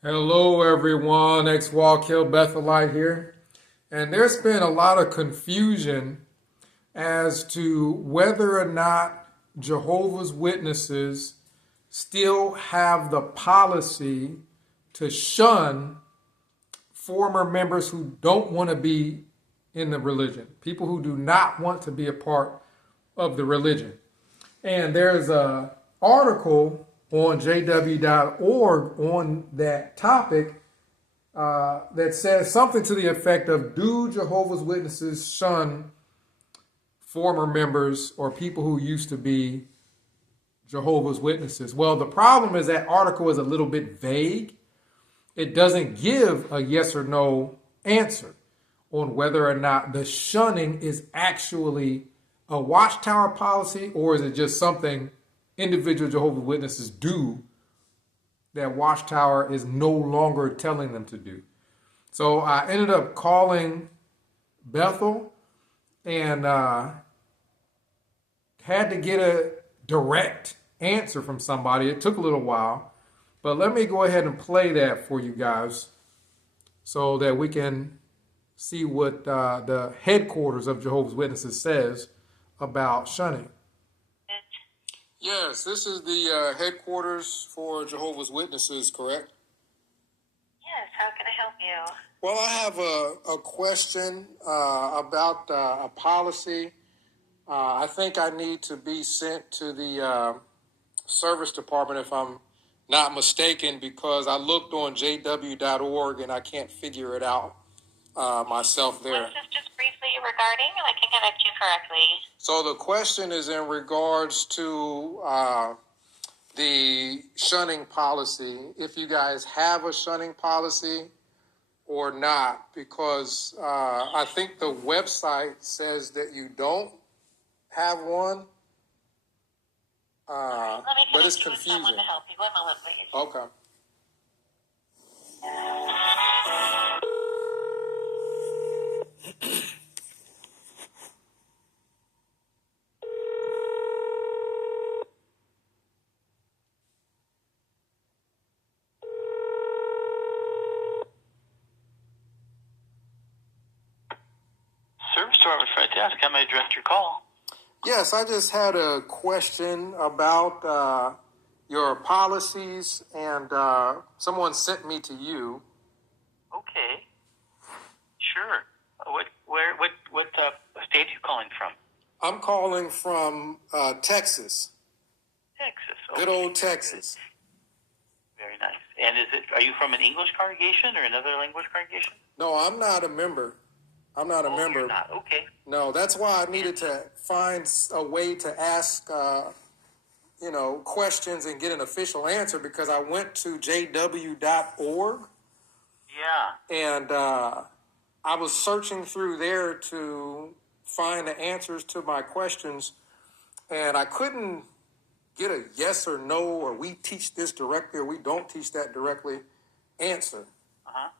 Hello, everyone. Walk Hill Bethelite here. And there's been a lot of confusion as to whether or not Jehovah's Witnesses still have the policy to shun former members who don't want to be in the religion, people who do not want to be a part of the religion. And there's a article on jw.org on that topic that says something to the effect of, do Jehovah's Witnesses shun former members or people who used to be Jehovah's Witnesses? Well, the problem is that article is a little bit vague. It doesn't give a yes or no answer on whether or not the shunning is actually a watchtower policy, or is it just something individual Jehovah's Witnesses do that Watchtower is no longer telling them to do. So I ended up calling Bethel and had to get a direct answer from somebody. It took a little while, but let me go ahead and play that for you guys so that we can see what the headquarters of Jehovah's Witnesses says about shunning. Yes, this is the headquarters for Jehovah's Witnesses, correct? Yes, how can I help you? Well, I have a question about a policy. I think I need to be sent to the service department, if I'm not mistaken, because I looked on jw.org and I can't figure it out myself there. What's this just briefly regarding? I can connect you correctly. So the question is in regards to the shunning policy, if you guys have a shunning policy or not, because I think the website says that you don't have one, but it's confusing. Someone to help you. 1 moment, please. Okay. Service department front desk. How may I direct your call? Yes, I just had a question about your policies, and someone sent me to you. Okay. Sure. What state are you calling from? I'm calling from Texas. Texas. Okay. Good old Texas. Very nice. And are you from an English congregation or another language congregation? No, I'm not a member. I'm not a member. You're not. Okay. No, that's why I needed to find a way to ask, questions and get an official answer, because I went to jw.org. Yeah. And I was searching through there to find the answers to my questions, and I couldn't get a yes or no, or we teach this directly or we don't teach that directly answer. Uh-huh.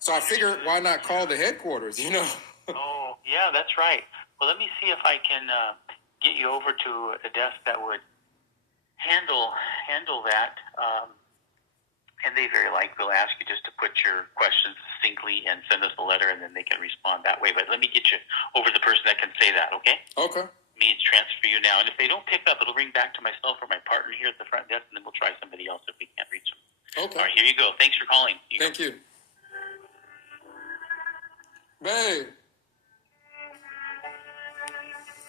So I figured, why not call the headquarters, Oh, yeah, that's right. Well, let me see if I can get you over to a desk that would handle that. And they very likely will ask you just to put your questions succinctly and send us a letter, and then they can respond that way. But let me get you over to the person that can say that, okay? Okay. Means transfer you now. And if they don't pick up, it'll ring back to myself or my partner here at the front desk, and then we'll try somebody else if we can't reach them. Okay. All right, here you go. Thanks for calling. Thank you. Babe.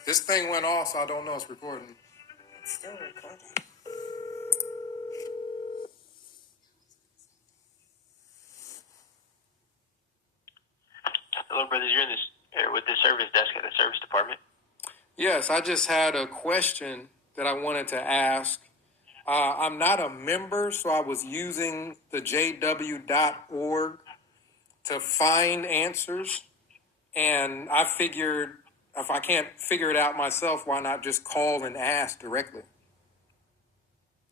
This thing went off, so I don't know it's recording. It's still recording. Hello, brothers. You're with the service desk at the service department. Yes, I just had a question that I wanted to ask. I'm not a member, so I was using the jw.org to find answers. And I figured, if I can't figure it out myself, why not just call and ask directly?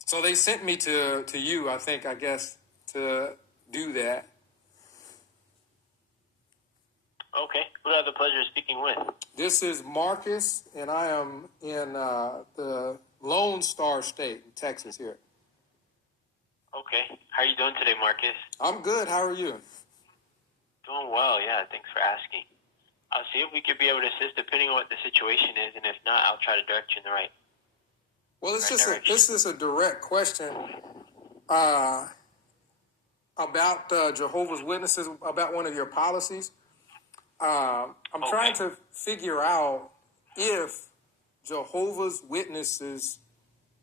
So they sent me to you, I guess, to do that. Okay. Who do I have the pleasure of speaking with? This is Marcus, and I am in the Lone Star State in Texas here. Okay. How are you doing today, Marcus? I'm good. How are you? Doing well, yeah. Thanks for asking. I'll see if we could be able to assist depending on what the situation is, and if not, I'll try to direct you in the right Well, direction. this is a direct question about Jehovah's Witnesses, about one of your policies. I'm trying to figure out if Jehovah's Witnesses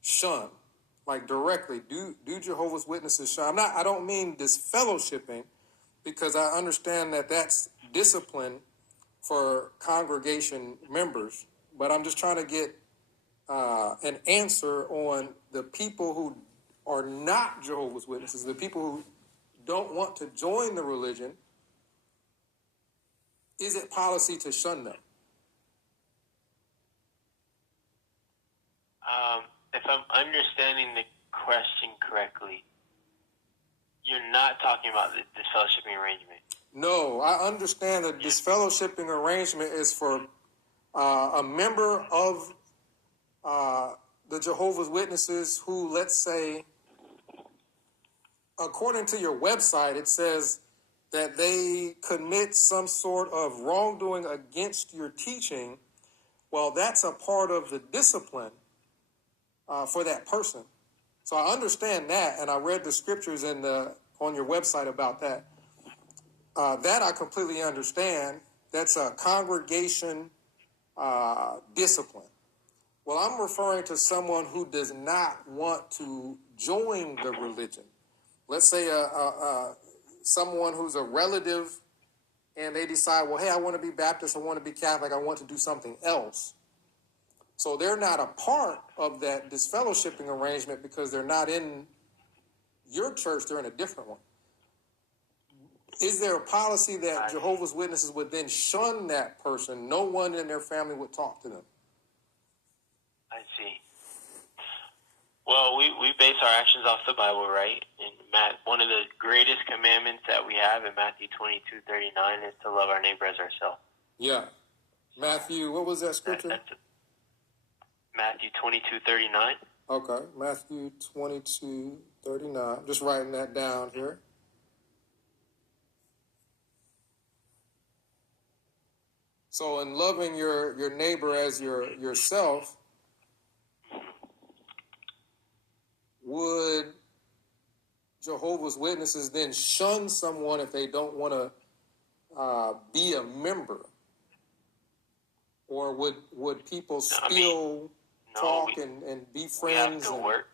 shun, like directly. Do Jehovah's Witnesses shun? I don't mean disfellowshipping, because I understand that that's discipline for congregation members. But I'm just trying to get an answer on the people who are not Jehovah's Witnesses, the people who don't want to join the religion. Is it policy to shun them? If I'm understanding the question correctly, you're not talking about the disfellowshipping arrangement. No, I understand that this fellowshipping arrangement is for a member of the Jehovah's Witnesses who, let's say, according to your website, it says that they commit some sort of wrongdoing against your teaching. Well, that's a part of the discipline for that person. So I understand that, and I read the scriptures on your website about that. That I completely understand. That's a congregation discipline. Well, I'm referring to someone who does not want to join the religion. Let's say someone who's a relative, and they decide, well, hey, I want to be Baptist, I want to be Catholic, I want to do something else. So they're not a part of that disfellowshipping arrangement because they're not in your church, they're in a different one. Is there a policy that Jehovah's Witnesses would then shun that person? No one in their family would talk to them. I see. Well, we base our actions off the Bible, right? And one of the greatest commandments that we have in Matthew 22:39 is to love our neighbor as ourselves. Yeah. Matthew, what was that scripture? That's Matthew 22:39. Okay, Matthew 22:39. Just writing that down here. So in loving your neighbor as yourself, would Jehovah's Witnesses then shun someone if they don't want to be a member? Or would people still talk and be friends? We have to work.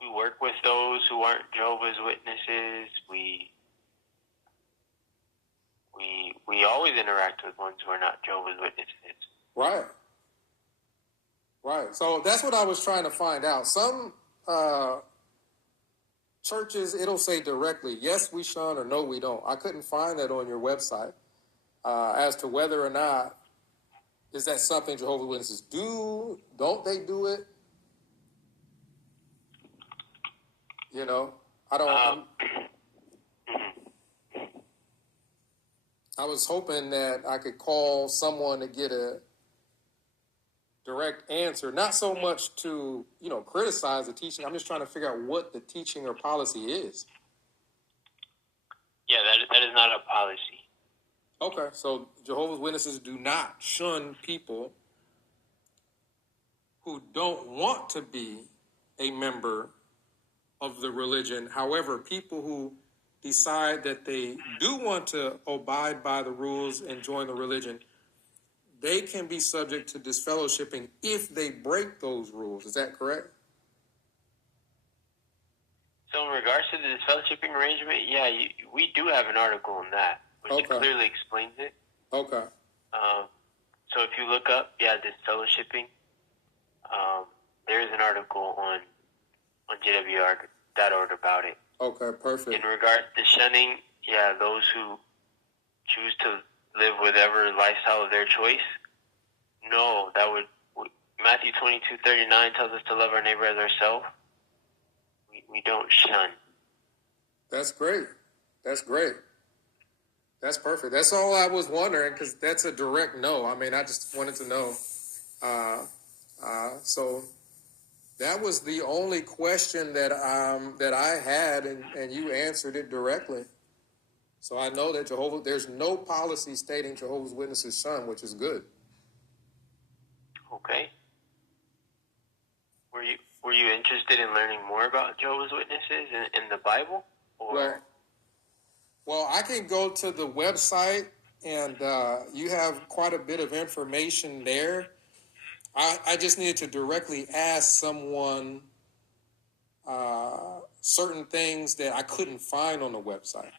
We work with those who aren't Jehovah's Witnesses. We always interact with ones who are not Jehovah's Witnesses. Right. Right. So that's what I was trying to find out. Some churches, it'll say directly, yes, we shun, or no, we don't. I couldn't find that on your website as to whether or not is that something Jehovah's Witnesses do? Don't they do it? You know, I don't. I was hoping that I could call someone to get a direct answer, not so much to, criticize the teaching. I'm just trying to figure out what the teaching or policy is. Yeah, that is not a policy. Okay, so Jehovah's Witnesses do not shun people who don't want to be a member of the religion. However, people who decide that they do want to abide by the rules and join the religion, they can be subject to disfellowshipping if they break those rules. Is that correct? So in regards to the disfellowshipping arrangement, yeah, we do have an article on that, which clearly explains it. Okay. So if you look up, disfellowshipping, there is an article on JWR.org about it. Okay, perfect. In regards to shunning, those who choose to live whatever lifestyle of their choice, no, Matthew 22:39 tells us to love our neighbor as ourselves. We don't shun. That's great. That's great. That's perfect. That's all I was wondering, because that's a direct no. I mean, I just wanted to know. So That was the only question that I had, and you answered it directly. So I know that there's no policy stating Jehovah's Witnesses shun, which is good. Okay. Were you interested in learning more about Jehovah's Witnesses in the Bible? Or Well, I can go to the website, and you have quite a bit of information there. I just needed to directly ask someone certain things that I couldn't find on the website.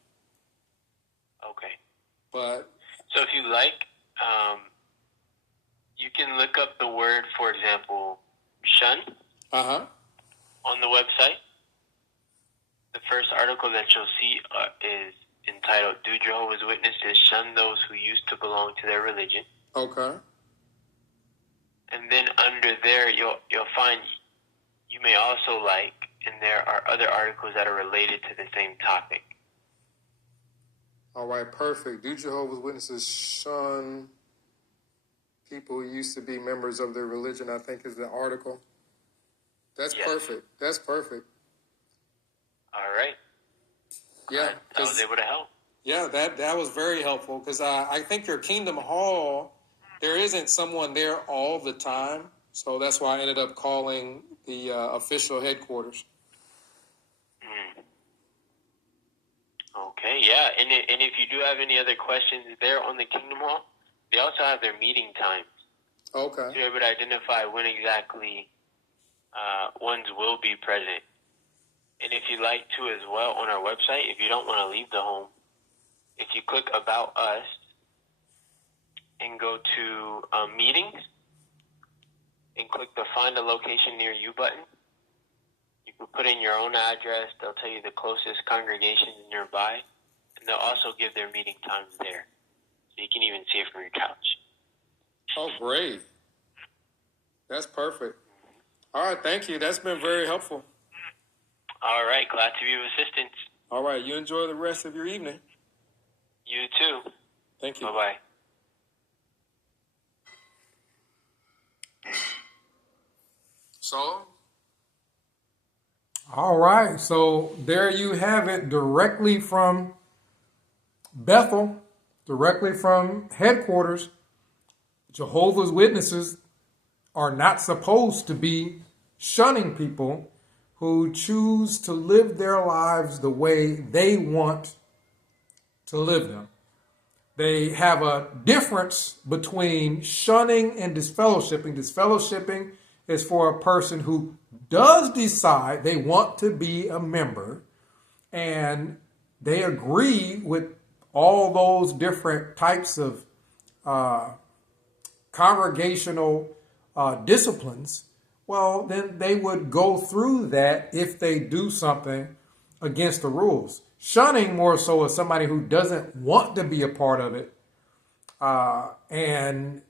okay. But So if you like, you can look up the word, for example, shun on the website. The first article that you'll see is entitled, "Do Jehovah's Witnesses Shun Those Who Used to Belong to Their Religion?" Okay. And then under there, you'll find you may also like, and there are other articles that are related to the same topic. All right, perfect. Do Jehovah's Witnesses shun people who used to be members of their religion? I think is the article. That's Yes. perfect. That's perfect. All right. Yeah, I was able to help. yeah, that was very helpful because I think your Kingdom Hall, there isn't someone there all the time, so that's why I ended up calling the official headquarters. Okay, yeah, and if you do have any other questions there on the Kingdom Hall, they also have their meeting times. Okay. So you're able to identify when exactly ones will be present. And if you'd like to as well, on our website, if you don't want to leave the home, if you click About Us and go to Meetings and click the Find a Location Near You button, you can put in your own address. They'll tell you the closest congregations nearby, and they'll also give their meeting times there. So you can even see it from your couch. Oh, great. That's perfect. All right, thank you. That's been very helpful. All right, glad to be of assistance. All right, you enjoy the rest of your evening. You too. Thank you. Bye-bye. So? All right, so there you have it, directly from Bethel, directly from headquarters. Jehovah's Witnesses are not supposed to be shunning people who choose to live their lives the way they want to live them. They have a difference between shunning and disfellowshipping. Disfellowshipping is for a person who does decide they want to be a member and they agree with all those different types of congregational disciplines. Well, then they would go through that if they do something against the rules. Shunning more so is somebody who doesn't want to be a part of it. And,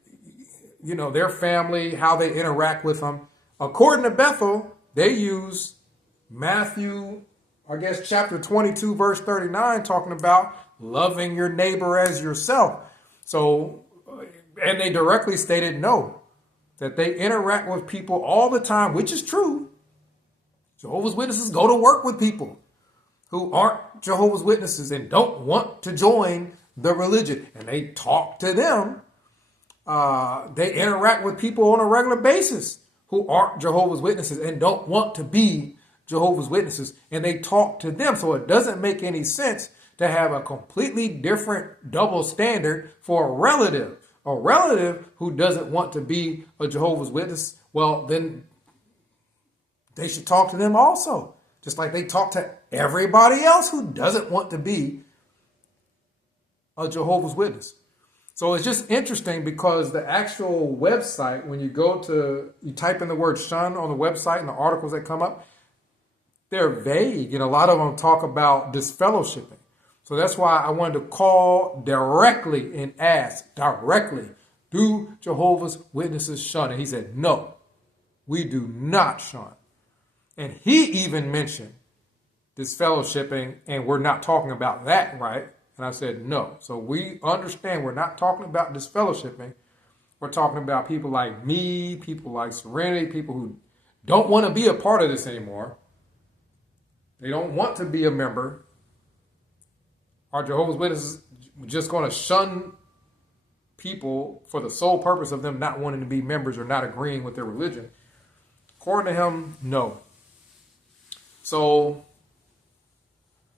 you know, their family, how they interact with them. According to Bethel, they use Matthew, I guess, chapter 22, verse 39, talking about loving your neighbor as yourself. So, and they directly stated no, that they interact with people all the time, which is true. Jehovah's Witnesses go to work with people who aren't Jehovah's Witnesses and don't want to join the religion. And they talk to them. They interact with people on a regular basis who aren't Jehovah's Witnesses and don't want to be Jehovah's Witnesses. And they talk to them. So it doesn't make any sense to have a completely different double standard for a relative. A relative who doesn't want to be a Jehovah's Witness, well, then they should talk to them also. Just like they talk to everybody else who doesn't want to be a Jehovah's Witness. So it's just interesting because the actual website, when you type in the word shun on the website and the articles that come up, they're vague. And a lot of them talk about disfellowshipping. So that's why I wanted to call directly and ask directly, do Jehovah's Witnesses shun? And he said, no, we do not shun. And he even mentioned disfellowshipping, and we're not talking about that, right? And I said, no. So we understand we're not talking about disfellowshipping. We're talking about people like me, people like Serenity, people who don't want to be a part of this anymore, they don't want to be a member, are Jehovah's Witnesses just going to shun people for the sole purpose of them not wanting to be members or not agreeing with their religion? According to him, no. So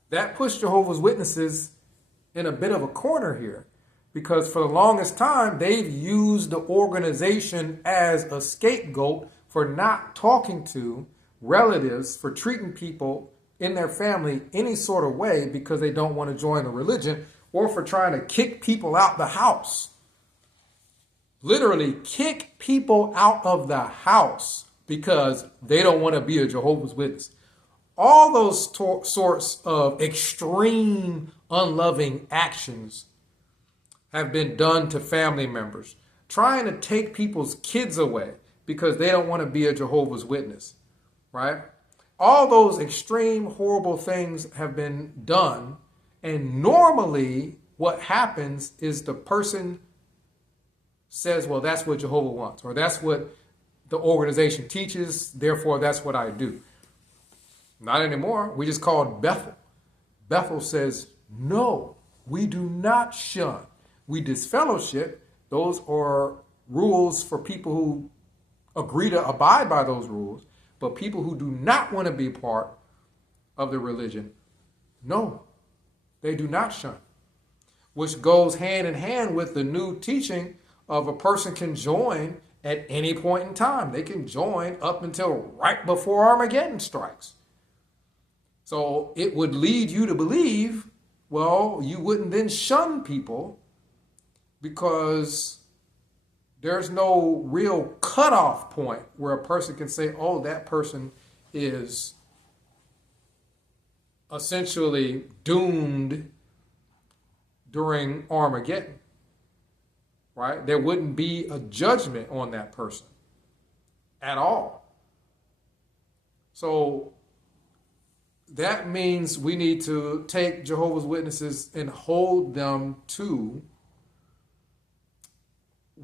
that pushed Jehovah's Witnesses in a bit of a corner here, because for the longest time, they've used the organization as a scapegoat for not talking to relatives, for treating people in their family any sort of way because they don't want to join the religion, or for trying to kick people out the house. Literally kick people out of the house because they don't want to be a Jehovah's Witness. All those sorts of extreme unloving actions have been done to family members, trying to take people's kids away because they don't want to be a Jehovah's Witness, right? All those extreme, horrible things have been done, and normally what happens is the person says, well, that's what Jehovah wants, or that's what the organization teaches, therefore that's what I do. Not anymore. We just call it Bethel. Bethel says, no, we do not shun. We disfellowship. Those are rules for people who agree to abide by those rules. But people who do not want to be part of the religion, no, they do not shun. Which goes hand in hand with the new teaching of a person can join at any point in time. They can join up until right before Armageddon strikes. So it would lead you to believe, well, you wouldn't then shun people because there's no real cutoff point where a person can say, oh, that person is essentially doomed during Armageddon, right? There wouldn't be a judgment on that person at all. So that means we need to take Jehovah's Witnesses and hold them to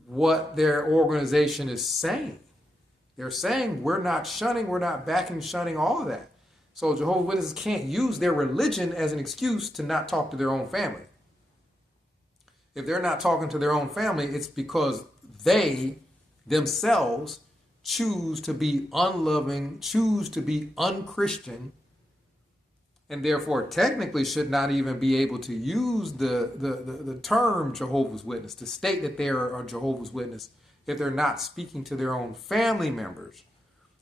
what their organization is saying. They're saying we're not shunning, we're not backing shunning, all of that. So Jehovah's Witnesses can't use their religion as an excuse to not talk to their own family. If they're not talking to their own family, it's because they themselves choose to be unloving, choose to be unchristian, and therefore technically should not even be able to use the term Jehovah's Witness to state that they are a Jehovah's Witness if they're not speaking to their own family members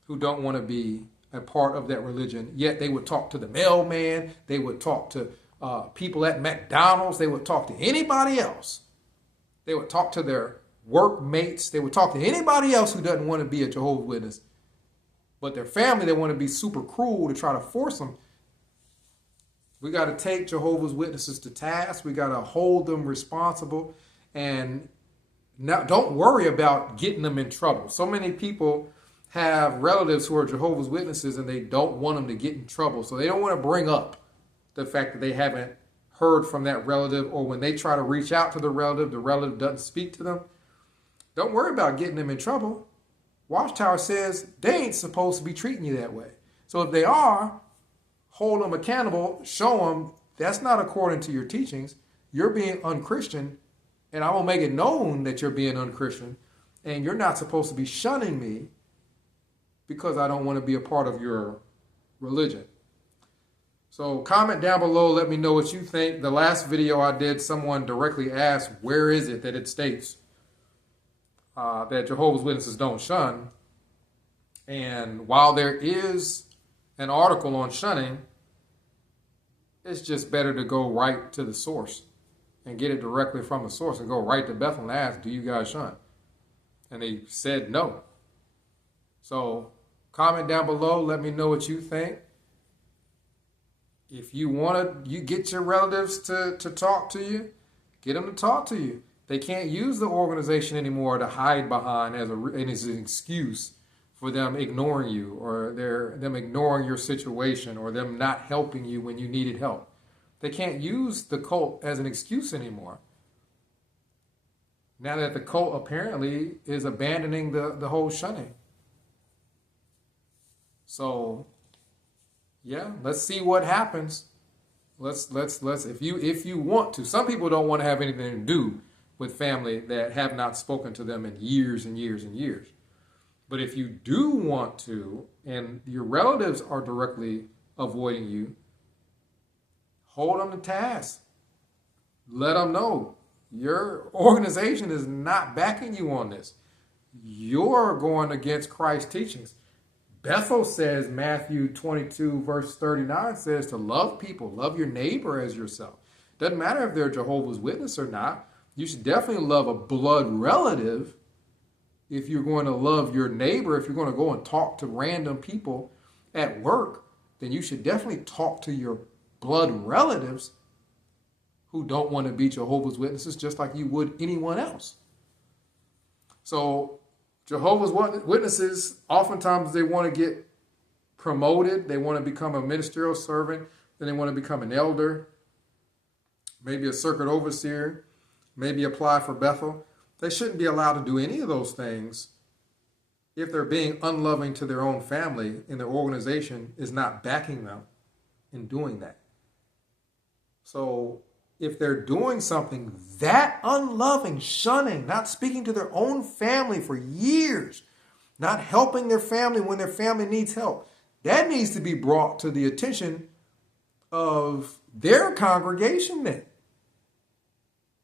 who don't want to be a part of that religion. Yet they would talk to the mailman, they would talk to people at McDonald's, they would talk to anybody else. They would talk to their workmates, they would talk to anybody else who doesn't want to be a Jehovah's Witness. But their family, they want to be super cruel to try to force them. We got to take Jehovah's Witnesses to task. We got to hold them responsible. And now, don't worry about getting them in trouble. So many people have relatives who are Jehovah's Witnesses and they don't want them to get in trouble. So they don't want to bring up the fact that they haven't heard from that relative, or when they try to reach out to the relative doesn't speak to them. Don't worry about getting them in trouble. Watchtower says they ain't supposed to be treating you that way. So if they are, hold them accountable, show them that's not according to your teachings. You're being unchristian, and I'm going to make it known that you're being unchristian, and you're not supposed to be shunning me because I don't want to be a part of your religion. So comment down below, let me know what you think. The last video I did, someone directly asked, where is it that it states that Jehovah's Witnesses don't shun? And while there is an article on shunning, it's just better to go right to the source and get it directly from the source and go right to Bethel and ask, do you guys shun? And they said no. So comment down below, let me know what you think. If you want to, you get your relatives to talk to you, get them to talk to you. They can't use the organization anymore to hide behind as an excuse for them ignoring you, or them ignoring your situation, or them not helping you when you needed help. They can't use the cult as an excuse anymore. Now that the cult apparently is abandoning the whole shunning. So, yeah, let's see what happens. Let's if you want to. Some people don't want to have anything to do with family that have not spoken to them in years and years and years. But if you do want to, and your relatives are directly avoiding you, hold them to task. Let them know your organization is not backing you on this. You're going against Christ's teachings. Bethel says, Matthew 22, verse 39 says to love people, love your neighbor as yourself. Doesn't matter if they're Jehovah's Witness or not. You should definitely love a blood relative. If you're going to love your neighbor, if you're going to go and talk to random people at work, then you should definitely talk to your blood relatives who don't want to be Jehovah's Witnesses just like you would anyone else. So Jehovah's Witnesses, oftentimes they want to get promoted. They want to become a ministerial servant. Then they want to become an elder, maybe a circuit overseer, maybe apply for Bethel. They shouldn't be allowed to do any of those things if they're being unloving to their own family and their organization is not backing them in doing that. So if they're doing something that unloving, shunning, not speaking to their own family for years, not helping their family when their family needs help, that needs to be brought to the attention of their congregation then.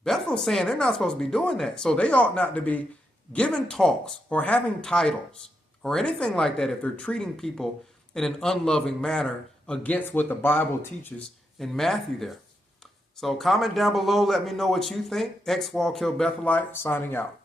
Bethel's saying they're not supposed to be doing that. So they ought not to be giving talks or having titles or anything like that if they're treating people in an unloving manner against what the Bible teaches in Matthew there. So comment down below. Let me know what you think. X Wall Kill Bethelite signing out.